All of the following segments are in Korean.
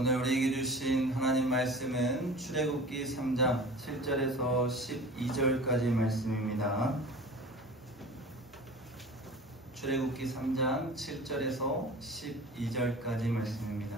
오늘 우리에게 주신 하나님 말씀은 출애굽기 3장 7절에서 12절까지 말씀입니다. 출애굽기 3장 7절에서 12절까지 말씀입니다.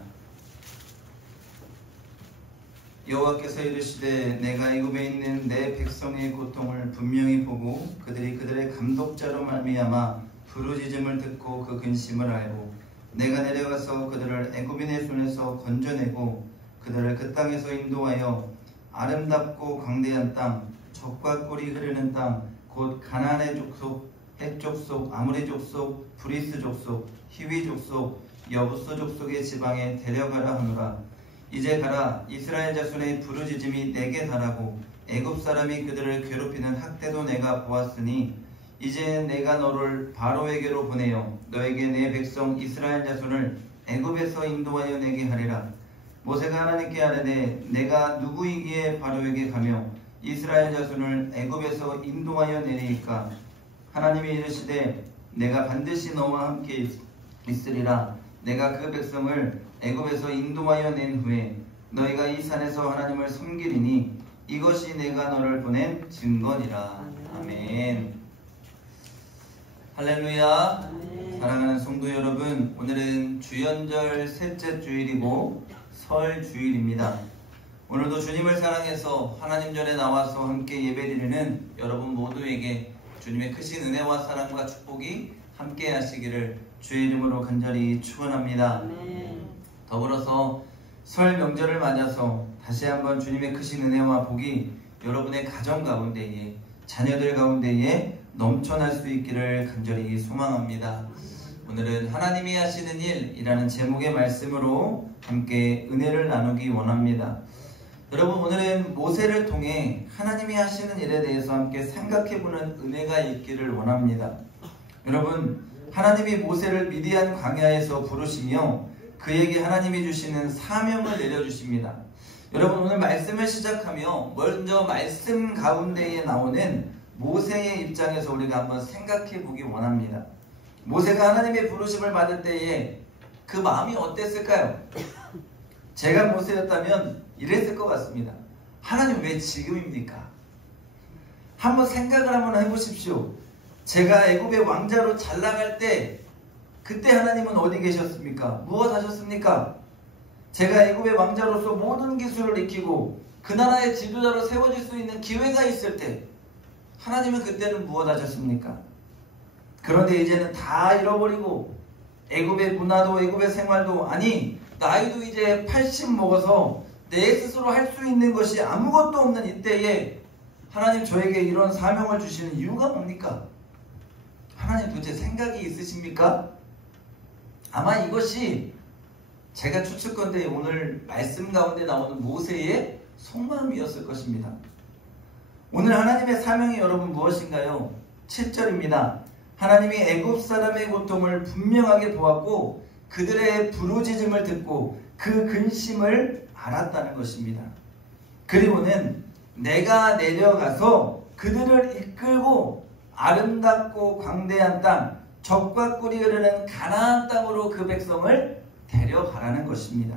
여호와께서 이르시되 내가 애굽에 있는 내 백성의 고통을 분명히 보고 그들이 그들의 감독자로 말미암아 부르짖음을 듣고 그 근심을 알고 내가 내려가서 그들을 애굽인의 손에서 건져내고 그들을 그 땅에서 인도하여 아름답고 광대한 땅, 젖과 꿀이 흐르는 땅, 곧 가나안의 족속, 헷 족속, 아모리 족속, 브리스 족속, 히위 족속, 여부스 족속의 지방에 데려가라 하노라. 이제 가라. 이스라엘 자손의 부르짖음이 내게 달하고 애굽 사람이 그들을 괴롭히는 학대도 내가 보았으니 이제 내가 너를 바로에게로 보내어 너에게 내 백성 이스라엘 자손을 애굽에서 인도하여 내게 하리라. 모세가 하나님께 아뢰되 내가 누구이기에 바로에게 가며 이스라엘 자손을 애굽에서 인도하여 내리이까? 하나님이 이르시되 내가 반드시 너와 함께 있으리라. 내가 그 백성을 애굽에서 인도하여 낸 후에 너희가 이 산에서 하나님을 섬기리니 이것이 내가 너를 보낸 증거니라. 아멘. 할렐루야. 사랑하는 성도 여러분, 오늘은 주연절 셋째 주일이고 설 주일입니다. 오늘도 주님을 사랑해서 하나님 전에 나와서 함께 예배드리는 여러분 모두에게 주님의 크신 은혜와 사랑과 축복이 함께 하시기를 주의 이름으로 간절히 축원합니다. 더불어서 설 명절을 맞아서 다시 한번 주님의 크신 은혜와 복이 여러분의 가정 가운데에, 자녀들 가운데에 넘쳐날 수 있기를 간절히 소망합니다. 오늘은 하나님이 하시는 일이라는 제목의 말씀으로 함께 은혜를 나누기 원합니다. 여러분, 오늘은 모세를 통해 하나님이 하시는 일에 대해서 함께 생각해보는 은혜가 있기를 원합니다. 여러분, 하나님이 모세를 미디안 광야에서 부르시며 그에게 하나님이 주시는 사명을 내려주십니다. 여러분, 오늘 말씀을 시작하며 먼저 말씀 가운데에 나오는 모세의 입장에서 우리가 한번 생각해 보기 원합니다. 모세가 하나님의 부르심을 받을 때에 그 마음이 어땠을까요? 제가 모세였다면 이랬을 것 같습니다. 하나님 왜 지금입니까? 한번 생각을 한번 해보십시오. 제가 애굽의 왕자로 잘 나갈 때 그때 하나님은 어디 계셨습니까? 무엇 하셨습니까? 제가 애굽의 왕자로서 모든 기술을 익히고 그 나라의 지도자로 세워질 수 있는 기회가 있을 때 하나님은 그때는 무엇 하셨습니까? 그런데 이제는 다 잃어버리고 애굽의 문화도 애굽의 생활도, 아니 나이도 이제 80 먹어서 내 스스로 할 수 있는 것이 아무것도 없는 이때에 하나님 저에게 이런 사명을 주시는 이유가 뭡니까? 하나님 도대체 생각이 있으십니까? 아마 이것이 제가 추측컨대 오늘 말씀 가운데 나오는 모세의 속마음이었을 것입니다. 오늘 하나님의 사명이 여러분 무엇인가요? 7절입니다. 하나님이 애굽 사람의 고통을 분명하게 보았고 그들의 부르짖음을 듣고 그 근심을 알았다는 것입니다. 그리고는 내가 내려가서 그들을 이끌고 아름답고 광대한 땅, 젖과 꿀이 흐르는 가나안 땅으로 그 백성을 데려가라는 것입니다.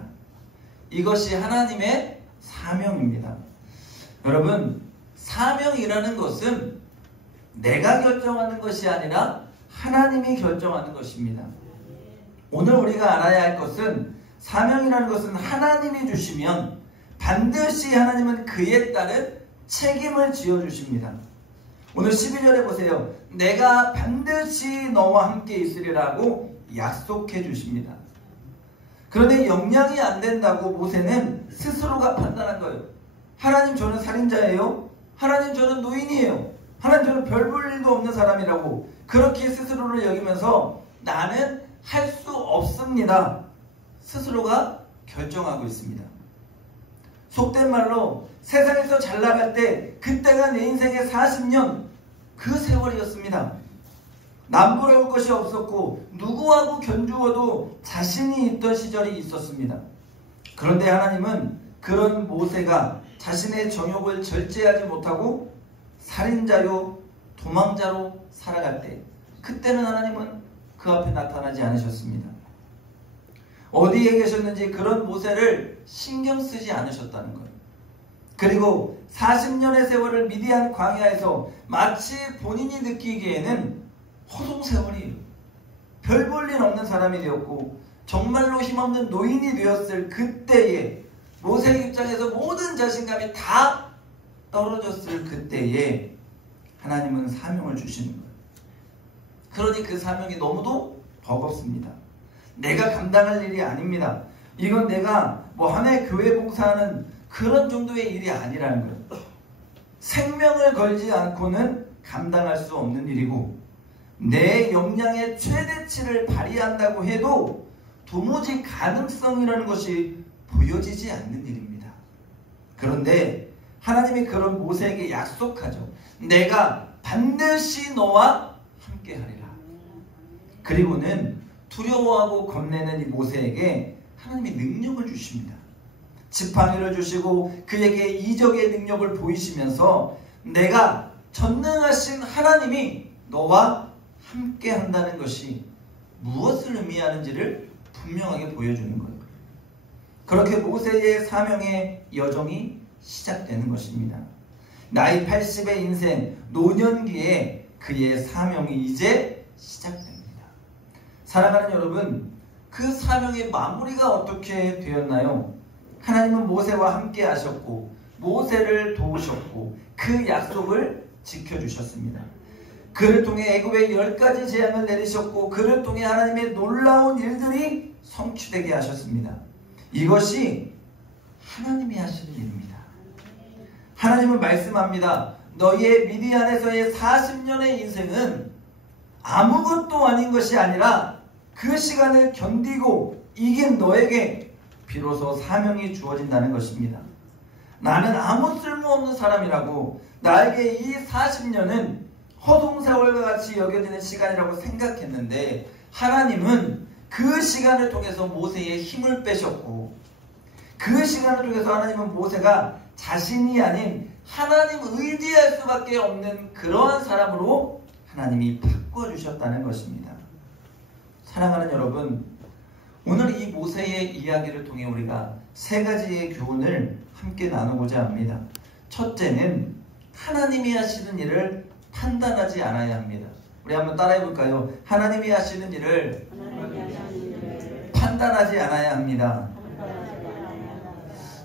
이것이 하나님의 사명입니다. 여러분, 사명이라는 것은 내가 결정하는 것이 아니라 하나님이 결정하는 것입니다. 오늘 우리가 알아야 할 것은 사명이라는 것은 하나님이 주시면 반드시 하나님은 그에 따른 책임을 지어주십니다. 오늘 12절에 보세요. 내가 반드시 너와 함께 있으리라고 약속해 주십니다. 그런데 영향이 안 된다고 모세는 스스로가 판단한 거예요. 하나님 저는 살인자예요. 하나님 저는 노인이에요. 하나님 저는 별 볼 일도 없는 사람이라고 그렇게 스스로를 여기면서 나는 할 수 없습니다. 스스로가 결정하고 있습니다. 속된 말로 세상에서 잘 나갈 때 그때가 내 인생의 40년 그 세월이었습니다. 남부러울 것이 없었고 누구하고 견주어도 자신이 있던 시절이 있었습니다. 그런데 하나님은 그런 모세가 자신의 정욕을 절제하지 못하고 살인자요 도망자로 살아갈 때 그때는 하나님은 그 앞에 나타나지 않으셨습니다. 어디에 계셨는지 그런 모세를 신경 쓰지 않으셨다는 거예요. 그리고 40년의 세월을 미디안 광야에서 마치 본인이 느끼기에는 허송세월이에요. 별 볼 일 없는 사람이 되었고 정말로 힘없는 노인이 되었을 그때에 모세의 입장에서 모든 자신감이 다 떨어졌을 그때에 하나님은 사명을 주시는 거예요. 그러니 그 사명이 너무도 버겁습니다. 내가 감당할 일이 아닙니다. 이건 내가 한 해 교회 봉사하는 그런 정도의 일이 아니라는 거예요. 생명을 걸지 않고는 감당할 수 없는 일이고 내 역량의 최대치를 발휘한다고 해도 도무지 가능성이라는 것이 보여지지 않는 일입니다. 그런데 하나님이 그런 모세에게 약속하죠. 내가 반드시 너와 함께하리라. 그리고는 두려워하고 겁내는 이 모세에게 하나님이 능력을 주십니다. 지팡이를 주시고 그에게 이적의 능력을 보이시면서 내가 전능하신 하나님이 너와 함께 한다는 것이 무엇을 의미하는지를 분명하게 보여주는 거예요. 그렇게 모세의 사명의 여정이 시작되는 것입니다. 나이 80의 인생 노년기에 그의 사명이 이제 시작됩니다. 사랑하는 여러분, 그 사명의 마무리가 어떻게 되었나요? 하나님은 모세와 함께 하셨고 모세를 도우셨고 그 약속을 지켜주셨습니다. 그를 통해 애굽에 10가지 재앙을 내리셨고 그를 통해 하나님의 놀라운 일들이 성취되게 하셨습니다. 이것이 하나님이 하시는 일입니다. 하나님은 말씀합니다. 너희의 미디안에서의 40년의 인생은 아무것도 아닌 것이 아니라 그 시간을 견디고 이긴 너에게 비로소 사명이 주어진다는 것입니다. 나는 아무 쓸모없는 사람이라고 나에게 이 40년은 허송세월과 같이 여겨지는 시간이라고 생각했는데 하나님은 그 시간을 통해서 모세의 힘을 빼셨고 그 시간을 통해서 하나님은 모세가 자신이 아닌 하나님 의지할 수밖에 없는 그러한 사람으로 하나님이 바꿔주셨다는 것입니다. 사랑하는 여러분, 오늘 이 모세의 이야기를 통해 우리가 3가지의 교훈을 함께 나누고자 합니다. 첫째는 하나님이 하시는 일을 판단하지 않아야 합니다. 우리 한번 따라해 볼까요? 하나님이 하시는 일을 판단하지 않아야 합니다.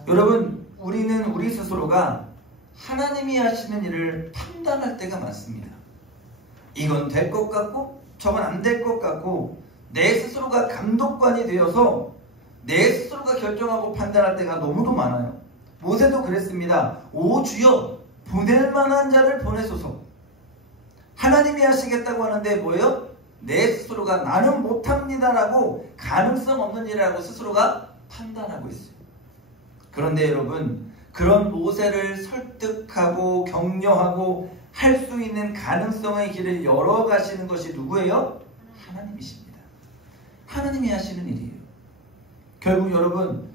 여러분, 우리는 우리 스스로가 하나님이 하시는 일을 판단할 때가 많습니다. 이건 될 것 같고 저건 안 될 것 같고 내 스스로가 감독관이 되어서 내 스스로가 결정하고 판단할 때가 너무도 많아요. 모세도 그랬습니다. 오 주여, 보낼 만한 자를 보내소서. 하나님이 하시겠다고 하는데 뭐예요? 내 스스로가 나는 못합니다라고 가능성 없는 일이라고 스스로가 판단하고 있어요. 그런데 여러분, 그런 모세를 설득하고 격려하고 할 수 있는 가능성의 길을 열어가시는 것이 누구예요? 하나님이십니다. 하나님이 하시는 일이에요. 결국 여러분,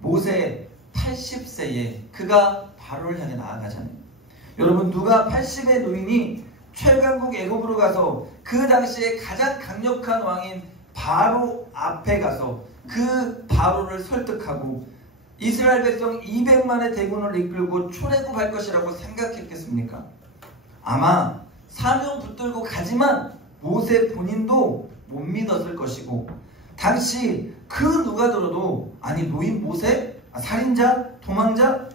모세 80세에 그가 바로를 향해 나아가잖아요. 여러분, 누가 80의 노인이 최강국 애굽으로 가서 그 당시에 가장 강력한 왕인 바로 앞에 가서 그 바로를 설득하고 이스라엘 백성 200만의 대군을 이끌고 출애굽할 것이라고 생각했겠습니까? 아마 사명 붙들고 가지만 모세 본인도 못 믿었을 것이고 당시 그 누가 들어도 아니 노인 모세? 살인자? 도망자?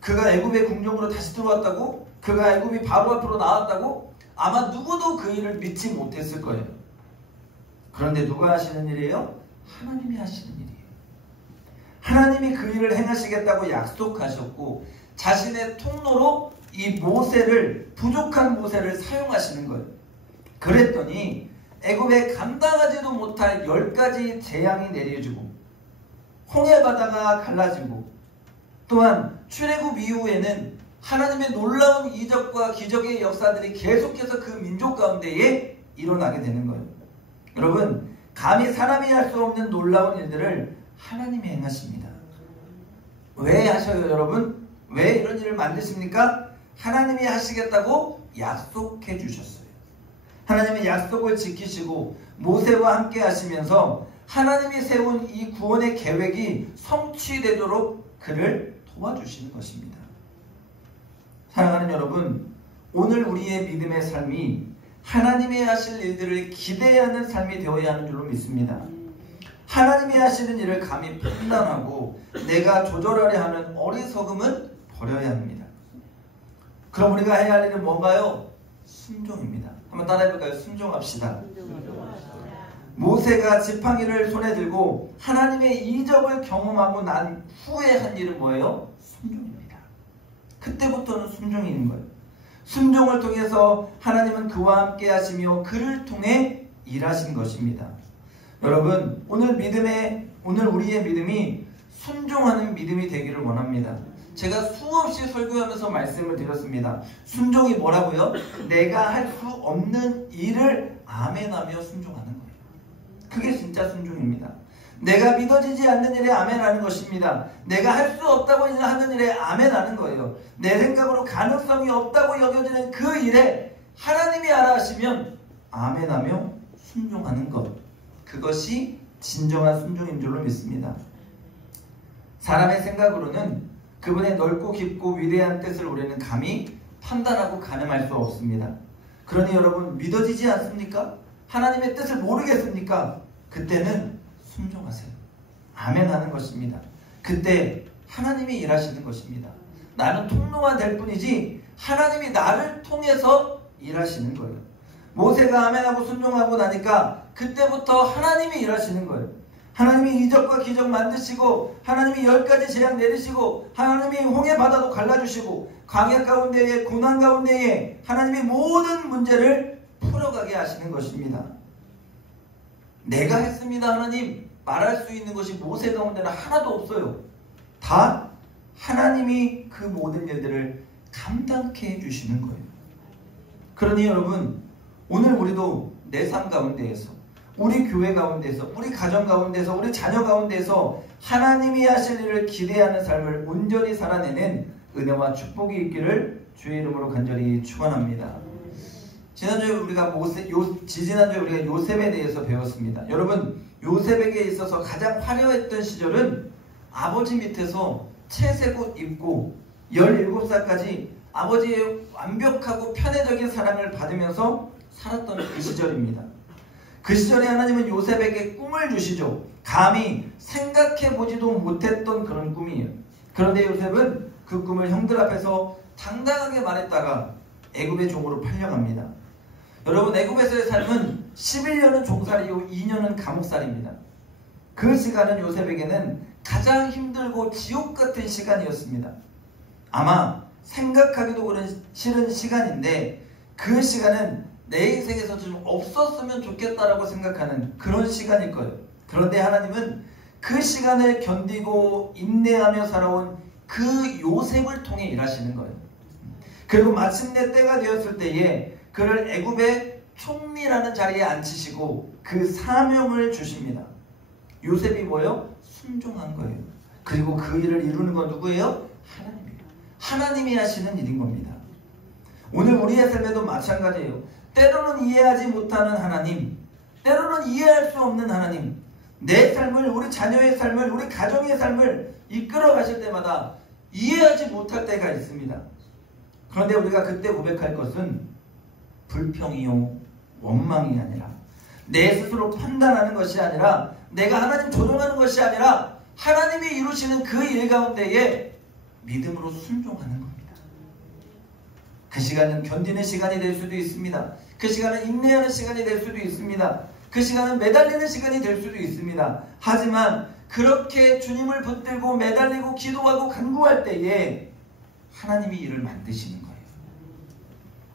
그가 애굽의 궁정으로 다시 들어왔다고? 그가 애굽이 바로 앞으로 나왔다고? 아마 누구도 그 일을 믿지 못했을 거예요. 그런데 누가 하시는 일이에요? 하나님이 하시는 일이에요. 하나님이 그 일을 행하시겠다고 약속하셨고 자신의 통로로 이 모세를, 부족한 모세를 사용하시는 거예요. 그랬더니 애굽에 감당하지도 못할 10가지 재앙이 내려지고 홍해 바다가 갈라지고 또한 출애굽 이후에는 하나님의 놀라운 이적과 기적의 역사들이 계속해서 그 민족 가운데에 일어나게 되는 거예요. 여러분, 감히 사람이 할 수 없는 놀라운 일들을 하나님이 행하십니다. 왜 하셔요, 여러분? 왜 이런 일을 만드십니까? 하나님이 하시겠다고 약속해 주셨어요. 하나님의 약속을 지키시고 모세와 함께 하시면서 하나님이 세운 이 구원의 계획이 성취되도록 그를 도와주시는 것입니다. 사랑하는 여러분, 오늘 우리의 믿음의 삶이 하나님이 하실 일들을 기대하는 삶이 되어야 하는 줄로 믿습니다. 하나님이 하시는 일을 감히 판단하고 내가 조절하려 하는 어리석음은 버려야 합니다. 그럼 우리가 해야 할 일은 뭔가요? 순종입니다. 한번 따라해볼까요? 순종합시다. 모세가 지팡이를 손에 들고 하나님의 이적을 경험하고 난 후에 한 일은 뭐예요? 순종입니다. 그때부터는 순종이 있는 거예요. 순종을 통해서 하나님은 그와 함께 하시며 그를 통해 일하신 것입니다. 여러분, 오늘 우리의 믿음이 순종하는 믿음이 되기를 원합니다. 제가 수없이 설교하면서 말씀을 드렸습니다. 순종이 뭐라고요? 내가 할 수 없는 일을 아멘하며 순종하는 거예요. 그게 진짜 순종입니다. 내가 믿어지지 않는 일에 아멘하는 것입니다. 내가 할 수 없다고 하는 일에 아멘하는 거예요. 내 생각으로 가능성이 없다고 여겨지는 그 일에 하나님이 알아 하시면 아멘하며 순종하는 것. 그것이 진정한 순종인 줄로 믿습니다. 사람의 생각으로는 그분의 넓고 깊고 위대한 뜻을 우리는 감히 판단하고 가늠할 수 없습니다. 그러니 여러분, 믿어지지 않습니까? 하나님의 뜻을 모르겠습니까? 그때는 순종하세요. 아멘하는 것입니다. 그때 하나님이 일하시는 것입니다. 나는 통로가 될 뿐이지 하나님이 나를 통해서 일하시는 거예요. 모세가 아멘하고 순종하고 나니까 그때부터 하나님이 일하시는 거예요. 하나님이 이적과 기적 만드시고 하나님이 10가지 재앙 내리시고 하나님이 홍해 바다도 갈라주시고 광야 가운데에 고난 가운데에 하나님이 모든 문제를 풀어가게 하시는 것입니다. 내가 했습니다 하나님 말할 수 있는 것이 모세 가운데는 하나도 없어요. 다 하나님이 그 모든 일들을 감당케 해주시는 거예요. 그러니 여러분, 오늘 우리도 내 삶 가운데에서, 우리 교회 가운데서, 우리 가정 가운데서, 우리 자녀 가운데서 하나님이 하실 일을 기대하는 삶을 온전히 살아내는 은혜와 축복이 있기를 주의 이름으로 간절히 축원합니다. 지난주에 우리가 요셉에 대해서 배웠습니다. 여러분, 요셉에게 있어서 가장 화려했던 시절은 아버지 밑에서 채색옷 입고 17살까지 아버지의 완벽하고 편애적인 사랑을 받으면서 살았던 그 시절입니다. 그 시절에 하나님은 요셉에게 꿈을 주시죠. 감히 생각해보지도 못했던 그런 꿈이에요. 그런데 요셉은 그 꿈을 형들 앞에서 당당하게 말했다가 애굽의 종으로 팔려갑니다. 여러분, 애굽에서의 삶은 11년은 종살이요 2년은 감옥살이입니다. 그 시간은 요셉에게는 가장 힘들고 지옥 같은 시간이었습니다. 아마 생각하기도 싫은 시간인데 그 시간은 내 인생에서 좀 없었으면 좋겠다라고 생각하는 그런 시간일 거예요. 그런데 하나님은 그 시간을 견디고 인내하며 살아온 그 요셉을 통해 일하시는 거예요. 그리고 마침내 때가 되었을 때에 그를 애굽의 총리라는 자리에 앉히시고 그 사명을 주십니다. 요셉이 뭐예요? 순종한 거예요. 그리고 그 일을 이루는 건 누구예요? 하나님이에요. 하나님이 하시는 일인 겁니다. 오늘 우리의 삶에도 마찬가지예요. 때로는 이해하지 못하는 하나님, 때로는 이해할 수 없는 하나님, 내 삶을, 우리 자녀의 삶을, 우리 가정의 삶을 이끌어 가실 때마다 이해하지 못할 때가 있습니다. 그런데 우리가 그때 고백할 것은 불평이요 원망이 아니라, 내 스스로 판단하는 것이 아니라, 내가 하나님 조종하는 것이 아니라 하나님이 이루시는 그 일 가운데에 믿음으로 순종하는 겁니다. 그 시간은 견디는 시간이 될 수도 있습니다. 그 시간은 인내하는 시간이 될 수도 있습니다. 그 시간은 매달리는 시간이 될 수도 있습니다. 하지만 그렇게 주님을 붙들고 매달리고 기도하고 간구할 때에 하나님이 일을 만드시는 거예요.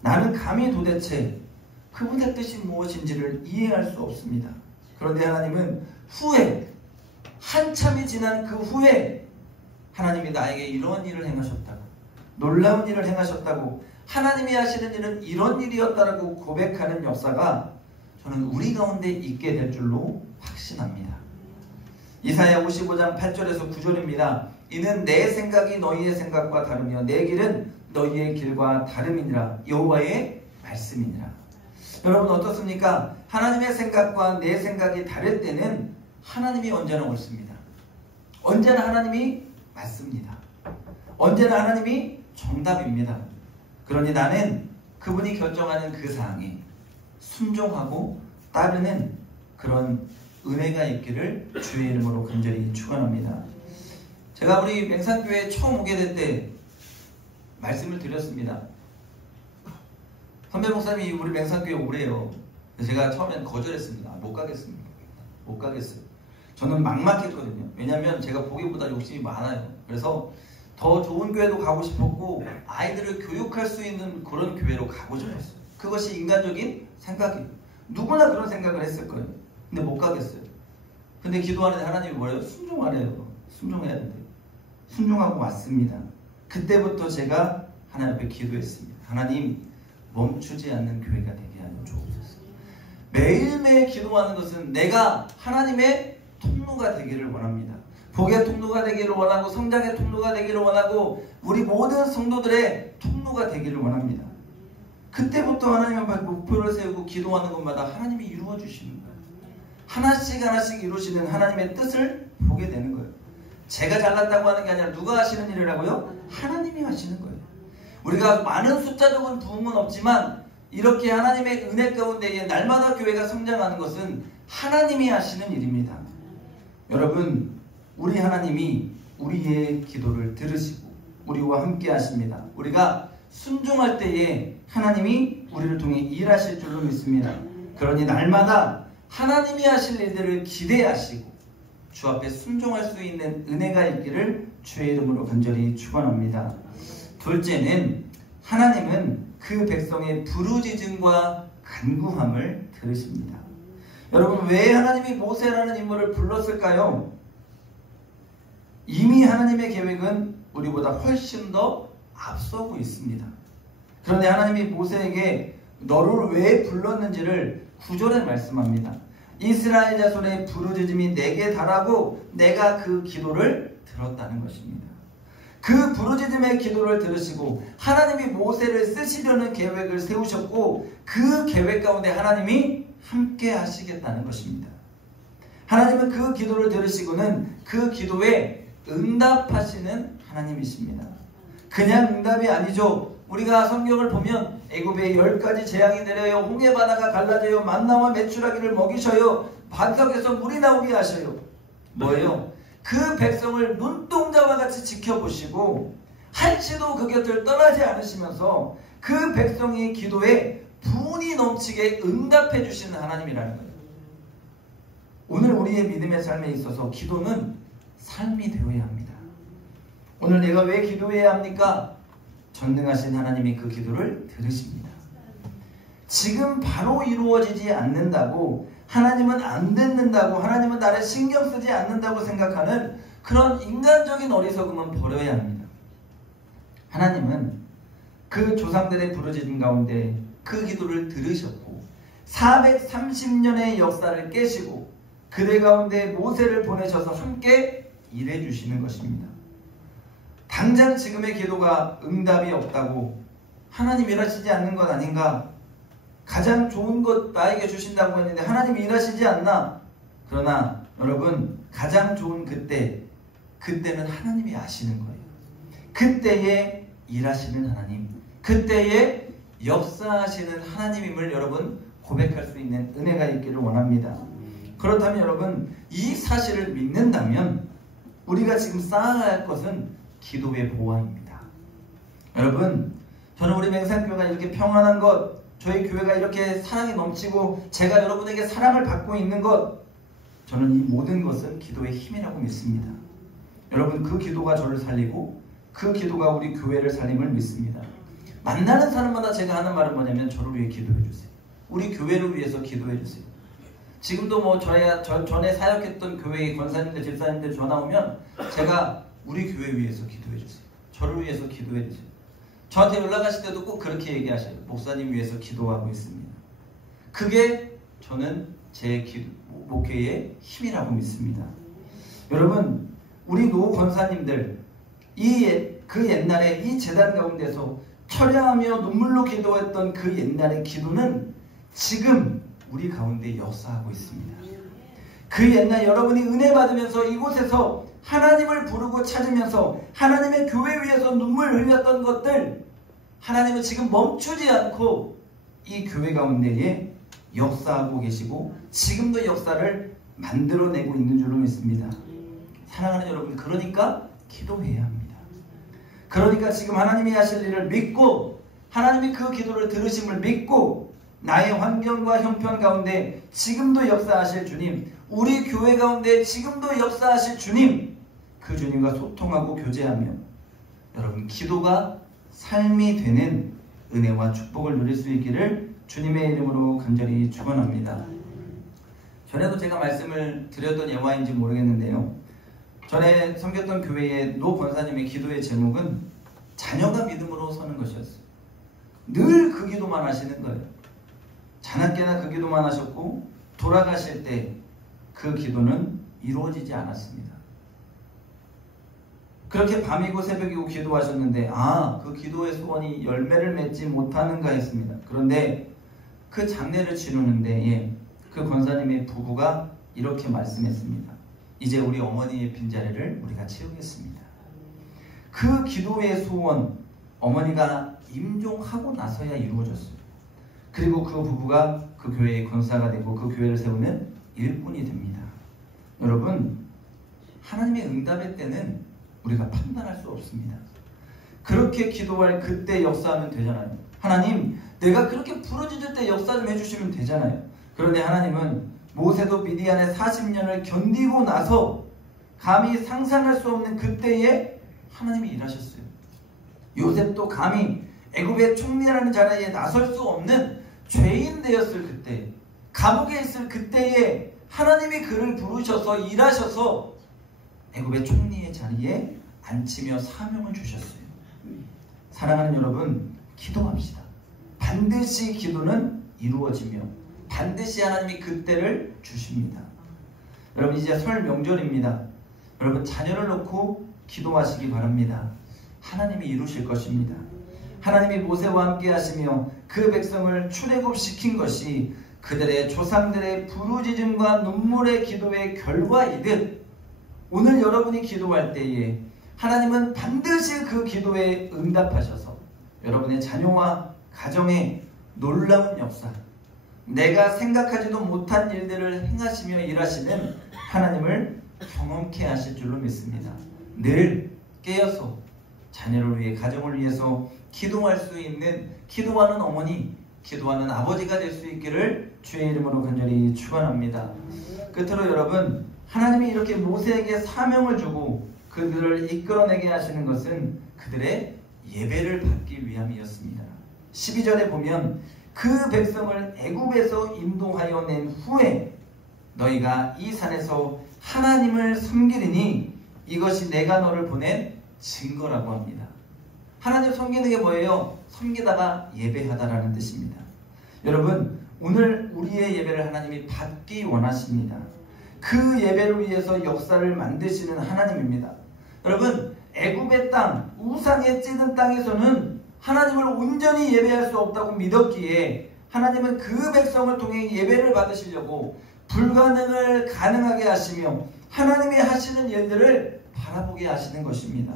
나는 감히 도대체 그분의 뜻이 무엇인지를 이해할 수 없습니다. 그런데 하나님은 후에, 한참이 지난 그 후에 하나님이 나에게 이런 일을 행하셨다고, 놀라운 일을 행하셨다고, 하나님이 하시는 일은 이런 일이었다라고 고백하는 역사가 저는 우리 가운데 있게 될 줄로 확신합니다. 이사야 55장 8절에서 9절입니다. 이는 내 생각이 너희의 생각과 다르며 내 길은 너희의 길과 다름이니라. 여호와의 말씀이니라. 여러분 어떻습니까? 하나님의 생각과 내 생각이 다를 때는 하나님이 언제나 옳습니다. 언제나 하나님이 맞습니다. 언제나 하나님이 정답입니다. 그러니 나는 그분이 결정하는 그 사항에 순종하고 따르는 그런 은혜가 있기를 주의 이름으로 간절히 축원합니다. 제가 우리 맹산교회에 처음 오게 될 때 말씀을 드렸습니다. 선배 목사님이 우리 맹산교회 오래요. 제가 처음엔 거절했습니다. 못 가겠습니다. 못 가겠어요. 저는 막막했거든요. 왜냐하면 제가 보기보다 욕심이 많아요. 그래서 더 좋은 교회도 가고 싶었고 아이들을 교육할 수 있는 그런 교회로 가고 싶었어요. 그것이 인간적인 생각이에요. 누구나 그런 생각을 했을 거예요. 근데 못 가겠어요. 근데 기도하는데 하나님이 뭐래요? 순종하래요. 순종해야 된대요. 순종하고 왔습니다. 그때부터 제가 하나님 앞에 기도했습니다. 하나님, 멈추지 않는 교회가 되게 하여 주옵소서. 매일매일 기도하는 것은 내가 하나님의 통로가 되기를 원합니다. 복의 통로가 되기를 원하고 성장의 통로가 되기를 원하고 우리 모든 성도들의 통로가 되기를 원합니다. 그때부터 하나님 앞에 목표를 세우고 기도하는 것마다 하나님이 이루어 주시는 거예요. 하나씩 하나씩 이루시는 하나님의 뜻을 보게 되는 거예요. 제가 잘났다고 하는 게 아니라 누가 하시는 일이라고요? 하나님이 하시는 거예요. 우리가 많은 숫자적인 부흥은 없지만 이렇게 하나님의 은혜 가운데에 날마다 교회가 성장하는 것은 하나님이 하시는 일입니다. 여러분, 우리 하나님이 우리의 기도를 들으시고 우리와 함께 하십니다. 우리가 순종할 때에 하나님이 우리를 통해 일하실 줄로 믿습니다. 그러니 날마다 하나님이 하실 일들을 기대하시고 주 앞에 순종할 수 있는 은혜가 있기를 주의 이름으로 간절히 축원합니다. 둘째는 하나님은 그 백성의 부르짖음과 간구함을 들으십니다. 여러분, 왜 하나님이 모세라는 인물을 불렀을까요? 이미 하나님의 계획은 우리보다 훨씬 더 앞서고 있습니다. 그런데 하나님이 모세에게 너를 왜 불렀는지를 9절에 말씀합니다. 이스라엘 자손의 부르짖음이 내게 달하고 내가 그 기도를 들었다는 것입니다. 그 부르짖음의 기도를 들으시고 하나님이 모세를 쓰시려는 계획을 세우셨고 그 계획 가운데 하나님이 함께 하시겠다는 것입니다. 하나님은 그 기도를 들으시고는 그 기도에 응답하시는 하나님이십니다. 그냥 응답이 아니죠. 우리가 성경을 보면 애굽에 10가지 재앙이 내려요. 홍해 바다가 갈라져요. 만나와 메추라기를 먹이셔요. 반석에서 물이 나오게 하셔요. 뭐예요? 그 백성을 눈동자와 같이 지켜보시고 한시도 그 곁을 떠나지 않으시면서 그 백성의 기도에 분이 넘치게 응답해 주시는 하나님이라는 거예요. 오늘 우리의 믿음의 삶에 있어서 기도는 삶이 되어야 합니다. 오늘 내가 왜 기도해야 합니까? 전능하신 하나님이 그 기도를 들으십니다. 지금 바로 이루어지지 않는다고, 하나님은 안 듣는다고, 하나님은 나를 신경 쓰지 않는다고 생각하는 그런 인간적인 어리석음은 버려야 합니다. 하나님은 그 조상들의 부르짖음 가운데 그 기도를 들으셨고 430년의 역사를 깨시고 그들 가운데 모세를 보내셔서 함께 일해 주시는 것입니다. 당장 지금의 기도가 응답이 없다고 하나님 일하시지 않는 것 아닌가? 가장 좋은 것 나에게 주신다고 했는데 하나님이 일하시지 않나? 그러나 여러분, 가장 좋은 그때는 하나님이 아시는 거예요. 그때에 일하시는 하나님, 그때에 역사하시는 하나님임을 여러분 고백할 수 있는 은혜가 있기를 원합니다. 그렇다면 여러분, 이 사실을 믿는다면 우리가 지금 쌓아야 할 것은 기도의 보화입니다. 여러분, 저는 우리 맹산교회가 이렇게 평안한 것, 저희 교회가 이렇게 사랑이 넘치고 제가 여러분에게 사랑을 받고 있는 것, 저는 이 모든 것은 기도의 힘이라고 믿습니다. 여러분, 그 기도가 저를 살리고 그 기도가 우리 교회를 살림을 믿습니다. 만나는 사람마다 제가 하는 말은 뭐냐면 저를 위해 기도해 주세요. 우리 교회를 위해서 기도해 주세요. 지금도 뭐 전에 사역했던 교회의 권사님들, 집사님들 전화 오면 제가 우리 교회 위해서 기도해 주세요. 저를 위해서 기도해 주세요. 저한테 연락하실 때도 꼭 그렇게 얘기하셔요. 목사님 위해서 기도하고 있습니다. 그게 저는 제 목회의 힘이라고 믿습니다. 여러분, 우리 노 권사님들, 그 옛날에 이 제단 가운데서 철야하며 눈물로 기도했던 그 옛날의 기도는 지금 우리 가운데 역사하고 있습니다. 그 옛날 여러분이 은혜 받으면서 이곳에서 하나님을 부르고 찾으면서 하나님의 교회 위에서 눈물 흘렸던 것들, 하나님은 지금 멈추지 않고 이 교회 가운데에 역사하고 계시고 지금도 역사를 만들어내고 있는 줄로 믿습니다. 사랑하는 여러분, 그러니까 기도해야 합니다. 그러니까 지금 하나님이 하실 일을 믿고 하나님이 그 기도를 들으심을 믿고 나의 환경과 형편 가운데 지금도 역사하실 주님, 우리 교회 가운데 지금도 역사하실 주님, 그 주님과 소통하고 교제하며 여러분 기도가 삶이 되는 은혜와 축복을 누릴 수 있기를 주님의 이름으로 간절히 축원합니다. 전에도 제가 말씀을 드렸던 예화인지 모르겠는데요, 전에 섬겼던 교회의 노 권사님의 기도의 제목은 자녀가 믿음으로 서는 것이었어요. 늘 그 기도만 하시는 거예요. 자나깨나 그 기도만 하셨고 돌아가실 때 그 기도는 이루어지지 않았습니다. 그렇게 밤이고 새벽이고 기도하셨는데 그 기도의 소원이 열매를 맺지 못하는가 했습니다. 그런데 그 장례를 치르는데 그 권사님의 부부가 이렇게 말씀했습니다. 이제 우리 어머니의 빈자리를 우리가 채우겠습니다. 그 기도의 소원, 어머니가 임종하고 나서야 이루어졌어요. 그리고 그 부부가 그 교회의 권사가 되고 그 교회를 세우는 일꾼이 됩니다. 여러분, 하나님의 응답의 때는 우리가 판단할 수 없습니다. 그렇게 기도할 그때 역사하면 되잖아요. 하나님, 내가 그렇게 부르짖을 때 역사 좀 해주시면 되잖아요. 그런데 하나님은 모세도 미디안의 40년을 견디고 나서 감히 상상할 수 없는 그때에 하나님이 일하셨어요. 요셉도 감히 애굽의 총리라는 자리에 나설 수 없는 죄인 되었을 그때, 감옥에 있을 그때에 하나님이 그를 부르셔서 일하셔서 애굽의 총리의 자리에 앉히며 사명을 주셨어요. 사랑하는 여러분, 기도합시다. 반드시 기도는 이루어지며 반드시 하나님이 그때를 주십니다. 여러분, 이제 설 명절입니다. 여러분, 자녀를 놓고 기도하시기 바랍니다. 하나님이 이루실 것입니다. 하나님이 모세와 함께 하시며 그 백성을 출애굽시킨 것이 그들의 조상들의 부르짖음과 눈물의 기도의 결과이듯 오늘 여러분이 기도할 때에 하나님은 반드시 그 기도에 응답하셔서 여러분의 자녀와 가정에 놀라운 역사, 내가 생각하지도 못한 일들을 행하시며 일하시는 하나님을 경험케 하실 줄로 믿습니다. 늘 깨어서 자녀를 위해, 가정을 위해서 기도할 수 있는 기도하는 어머니, 기도하는 아버지가 될 수 있기를 주의 이름으로 간절히 축원합니다. 끝으로 여러분, 하나님이 이렇게 모세에게 사명을 주고 그들을 이끌어내게 하시는 것은 그들의 예배를 받기 위함이었습니다. 12절에 보면 그 백성을 애굽에서 인도하여 낸 후에 너희가 이 산에서 하나님을 섬기리니 이것이 내가 너를 보낸 증거라고 합니다. 하나님 섬기는 게 뭐예요? 섬기다가 예배하다라는 뜻입니다. 여러분, 오늘 우리의 예배를 하나님이 받기 원하십니다. 그 예배를 위해서 역사를 만드시는 하나님입니다. 여러분, 애굽의 땅, 우상에 찌든 땅에서는 하나님을 온전히 예배할 수 없다고 믿었기에 하나님은 그 백성을 통해 예배를 받으시려고 불가능을 가능하게 하시며 하나님이 하시는 일들을 바라보게 하시는 것입니다.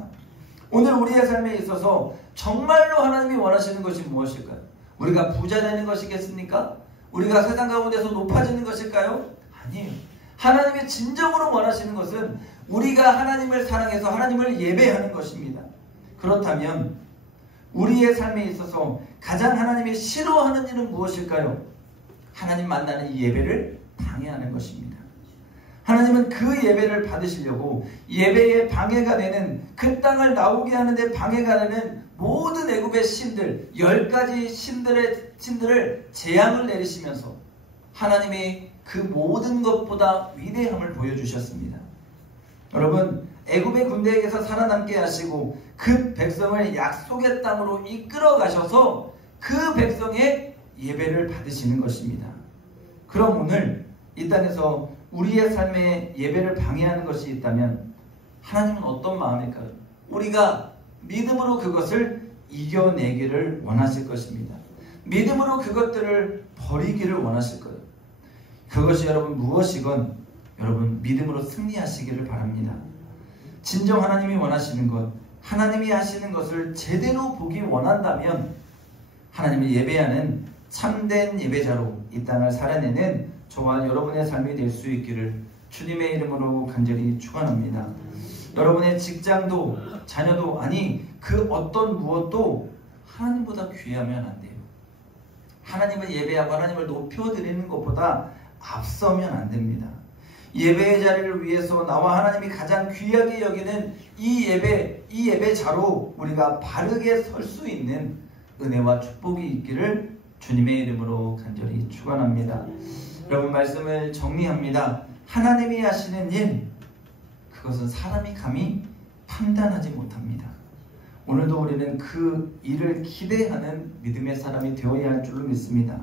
오늘 우리의 삶에 있어서 정말로 하나님이 원하시는 것이 무엇일까요? 우리가 부자 되는 것이겠습니까? 우리가 세상 가운데서 높아지는 것일까요? 아니에요. 하나님이 진정으로 원하시는 것은 우리가 하나님을 사랑해서 하나님을 예배하는 것입니다. 그렇다면 우리의 삶에 있어서 가장 하나님이 싫어하는 일은 무엇일까요? 하나님 만나는 이 예배를 방해하는 것입니다. 하나님은 그 예배를 받으시려고 예배에 방해가 되는, 그 땅을 나오게 하는데 방해가 되는 모든 애굽의 신들, 10가지 신들을 재앙을 내리시면서 하나님이 그 모든 것보다 위대함을 보여주셨습니다. 여러분, 애굽의 군대에게서 살아남게 하시고 그 백성을 약속의 땅으로 이끌어 가셔서 그 백성의 예배를 받으시는 것입니다. 그럼 오늘 이 땅에서 우리의 삶에 예배를 방해하는 것이 있다면 하나님은 어떤 마음일까요? 우리가 믿음으로 그것을 이겨내기를 원하실 것입니다. 믿음으로 그것들을 버리기를 원하실 거예요. 그것이 여러분 무엇이건 여러분 믿음으로 승리하시기를 바랍니다. 진정 하나님이 원하시는 것, 하나님이 하시는 것을 제대로 보기 원한다면 하나님을 예배하는 참된 예배자로 이 땅을 살아내는 저와 여러분의 삶이 될 수 있기를 주님의 이름으로 간절히 축원합니다. 여러분의 직장도 자녀도 아니 그 어떤 무엇도 하나님보다 귀하면 안 돼요. 하나님을 예배하고 하나님을 높여드리는 것보다 앞서면 안 됩니다. 예배의 자리를 위해서 나와 하나님이 가장 귀하게 여기는 이 예배자로 우리가 바르게 설 수 있는 은혜와 축복이 있기를 주님의 이름으로 간절히 축원합니다. 여러분 말씀을 정리합니다. 하나님이 하시는 일, 그것은 사람이 감히 판단하지 못합니다. 오늘도 우리는 그 일을 기대하는 믿음의 사람이 되어야 할 줄로 믿습니다.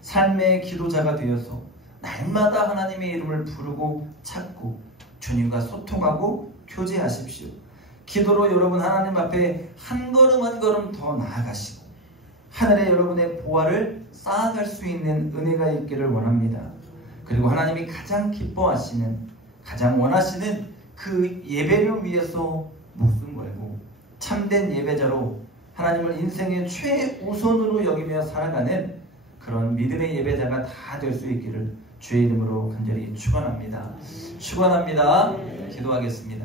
삶의 기도자가 되어서 날마다 하나님의 이름을 부르고 찾고 주님과 소통하고 교제하십시오. 기도로 여러분 하나님 앞에 한 걸음 한 걸음 더 나아가시고 하늘에 여러분의 보화를 쌓아갈 수 있는 은혜가 있기를 원합니다. 그리고 하나님이 가장 기뻐하시는, 가장 원하시는 그 예배를 위해서 목숨 걸고 참된 예배자로 하나님을 인생의 최우선으로 여기며 살아가는 그런 믿음의 예배자가 다 될 수 있기를 주의 이름으로 간절히 축원합니다. 축원합니다. 기도하겠습니다.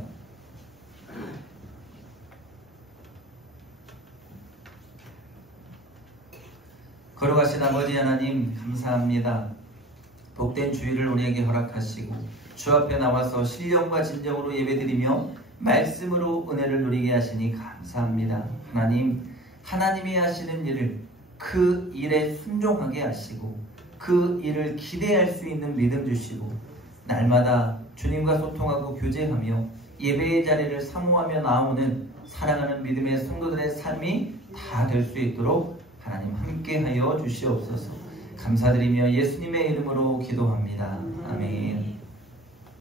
걸어가신 아버지 하나님 감사합니다. 복된 주일을 우리에게 허락하시고 주 앞에 나와서 신령과 진정으로 예배드리며 말씀으로 은혜를 누리게 하시니 감사합니다. 하나님, 하나님이 하시는 일을 그 일에 순종하게 하시고 그 일을 기대할 수 있는 믿음 주시고 날마다 주님과 소통하고 교제하며 예배의 자리를 사모하며 나오는 사랑하는 믿음의 성도들의 삶이 다 될 수 있도록 하나님 함께하여 주시옵소서. 감사드리며 예수님의 이름으로 기도합니다. 아멘.